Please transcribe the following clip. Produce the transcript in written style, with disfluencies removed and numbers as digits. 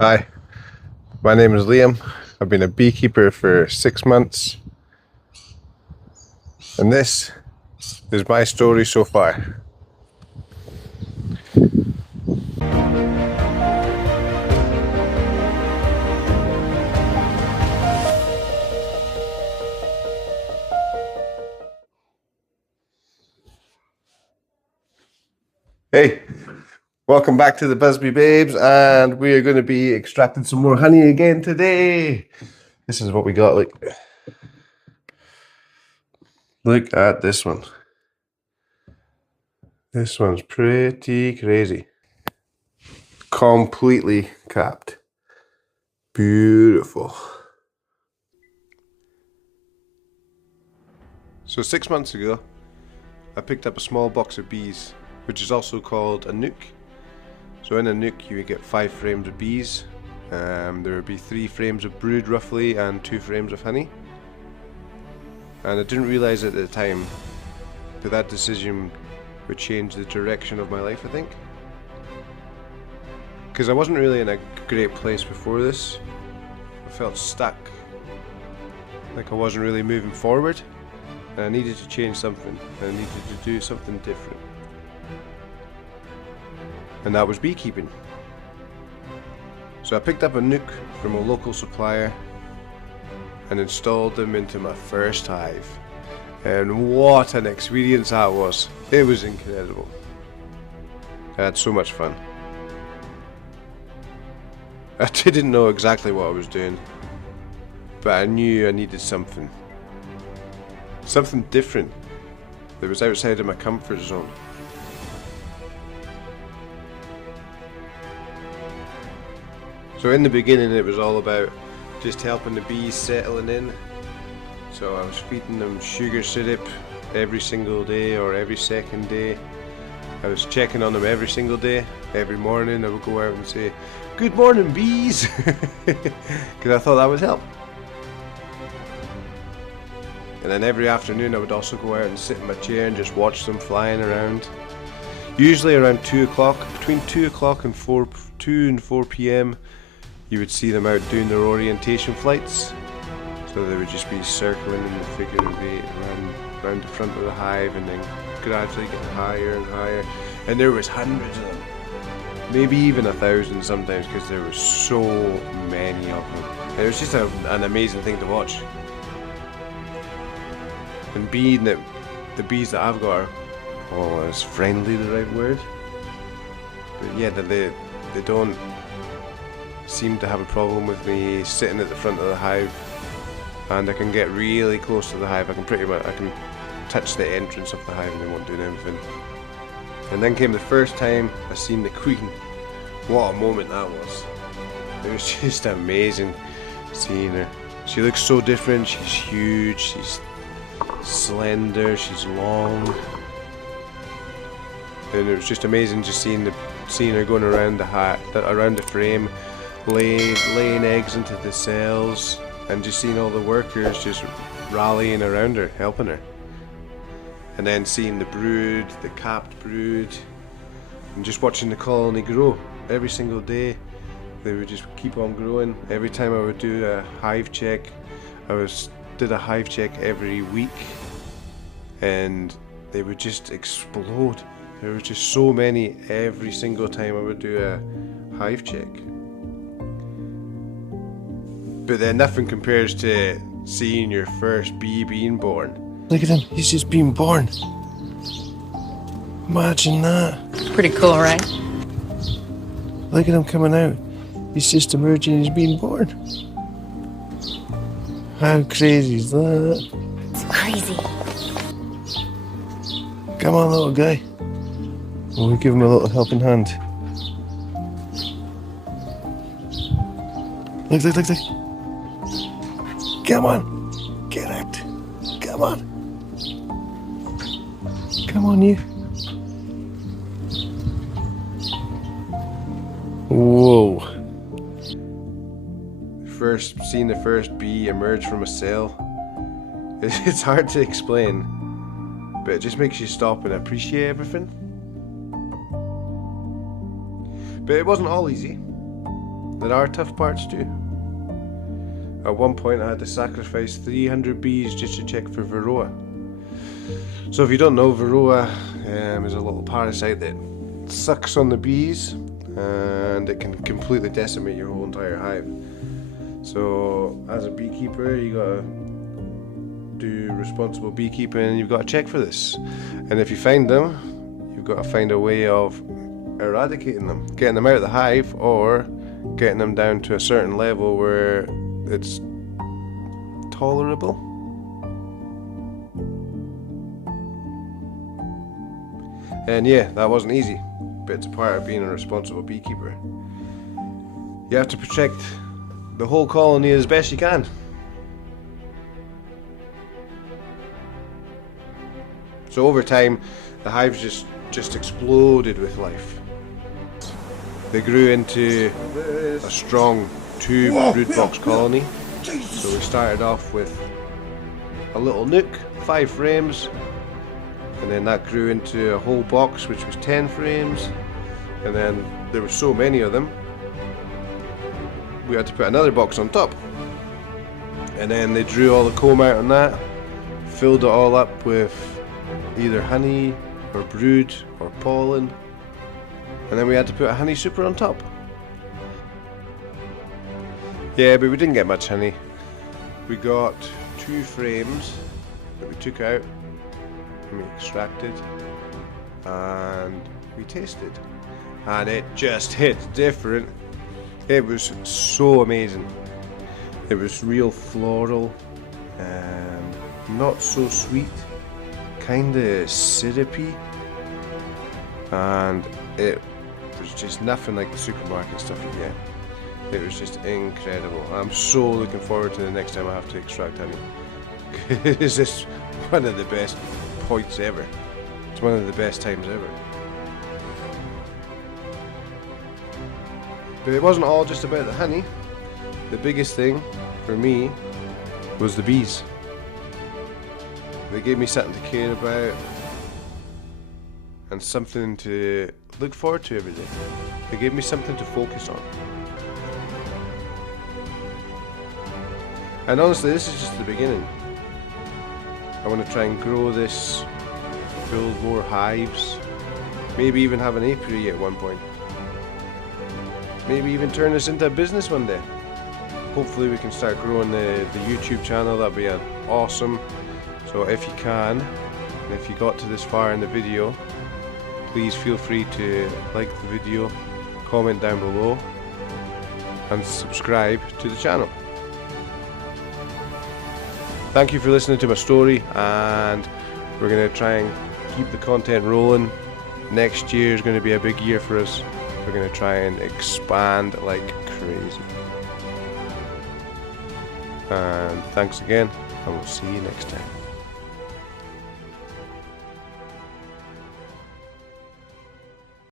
Hi, my name is Liam. I've been a beekeeper for 6 months, and this is my story so far. Hey, welcome back to the Busby Babes, and we are going to be extracting some more honey again today. This is what we got. Look at this one. This one's pretty crazy. Completely capped. Beautiful. So 6 months ago, I picked up a small box of bees, which is also called a nook. So in a nook you would get 5 frames of bees. There would be 3 frames of brood roughly and 2 frames of honey. And I didn't realise at the time, but that decision would change the direction of my life, I think. Because I wasn't really in a great place before this. I felt stuck, like I wasn't really moving forward, and I needed to change something. I needed to do something different. And that was beekeeping. So I picked up a nook from a local supplier and installed them into my first hive. And what an experience that was. It was incredible. I had so much fun. I didn't know exactly what I was doing, but I knew I needed something different that was outside of my comfort zone. So in the beginning it was all about just helping the bees settling in. So I was feeding them sugar syrup every single day or every second day. I was checking on them every single day. Every morning I would go out and say, "Good morning, bees," because I thought that would help. And then every afternoon I would also go out and sit in my chair and just watch them flying around. Usually around 2 o'clock, between 2 o'clock and 2 and 4 p.m. you would see them out doing their orientation flights. So they would just be circling in the figure of 8 around the front of the hive and then gradually getting higher and higher. And there was hundreds of them. Maybe even 1,000 sometimes, because there were so many of them. And it was just an amazing thing to watch. And being that the bees that I've got are, is friendly the right word? But yeah, they don't seem to have a problem with me sitting at the front of the hive, and I can get really close to the hive. I can touch the entrance of the hive and they won't do anything. And then came the first time I seen the queen. What a moment that was. It was just amazing seeing her. She looks so different. She's huge, she's slender, she's long. And it was just amazing just seeing her going around around the frame, laying eggs into the cells, and just seeing all the workers just rallying around her, helping her. And then seeing the brood, the capped brood, and just watching the colony grow every single day. They would just keep on growing. Every time I would do a hive check, did a hive check every week, and they would just explode. There was just so many every single time I would do a hive check. But then nothing compares to seeing your first bee being born. Look at him, he's just being born. Imagine that. It's pretty cool, right? Look at him coming out. He's just emerging, he's being born. How crazy is that? It's crazy. Come on, little guy. We'll give him a little helping hand. Look. Come on. Get out. Come on. Come on, you. Whoa. Seeing the first bee emerge from a cell. It's hard to explain, but it just makes you stop and appreciate everything. But it wasn't all easy. There are tough parts too. At one point I had to sacrifice 300 bees just to check for varroa. So if you don't know, varroa is a little parasite that sucks on the bees and it can completely decimate your whole entire hive. So as a beekeeper, you gotta do responsible beekeeping and you've got to check for this. And if you find them, you've got to find a way of eradicating them, getting them out of the hive, or getting them down to a certain level where it's tolerable. And yeah, that wasn't easy, but it's a part of being a responsible beekeeper. You have to protect the whole colony as best you can. So over time, the hives just exploded with life. They grew into a strong 2-brood box colony. So we started off with a little nook, 5 frames, and then that grew into a whole box, which was 10 frames, and then there were so many of them, we had to put another box on top. And then they drew all the comb out on that, filled it all up with either honey or brood or pollen, and then we had to put a honey super on top. Yeah, but we didn't get much honey. We got 2 frames that we took out and we extracted and we tasted, and it just hit different. It was so amazing. It was real floral, not so sweet, kinda syrupy, and it was just nothing like the supermarket stuff you get. It was just incredible. I'm so looking forward to the next time I have to extract honey. It's just one of the best points ever. It's one of the best times ever. But it wasn't all just about the honey. The biggest thing for me was the bees. They gave me something to care about and something to look forward to every day. They gave me something to focus on. And honestly, this is just the beginning. I want to try and grow this, build more hives, maybe even have an apiary at one point. Maybe even turn this into a business one day. Hopefully we can start growing the YouTube channel. That'd be awesome. So if you can, and if you got to this far in the video, please feel free to like the video, comment down below, and subscribe to the channel. Thank you for listening to my story, and we're going to try and keep the content rolling. Next year is going to be a big year for us. We're going to try and expand like crazy. And thanks again, and we'll see you next time.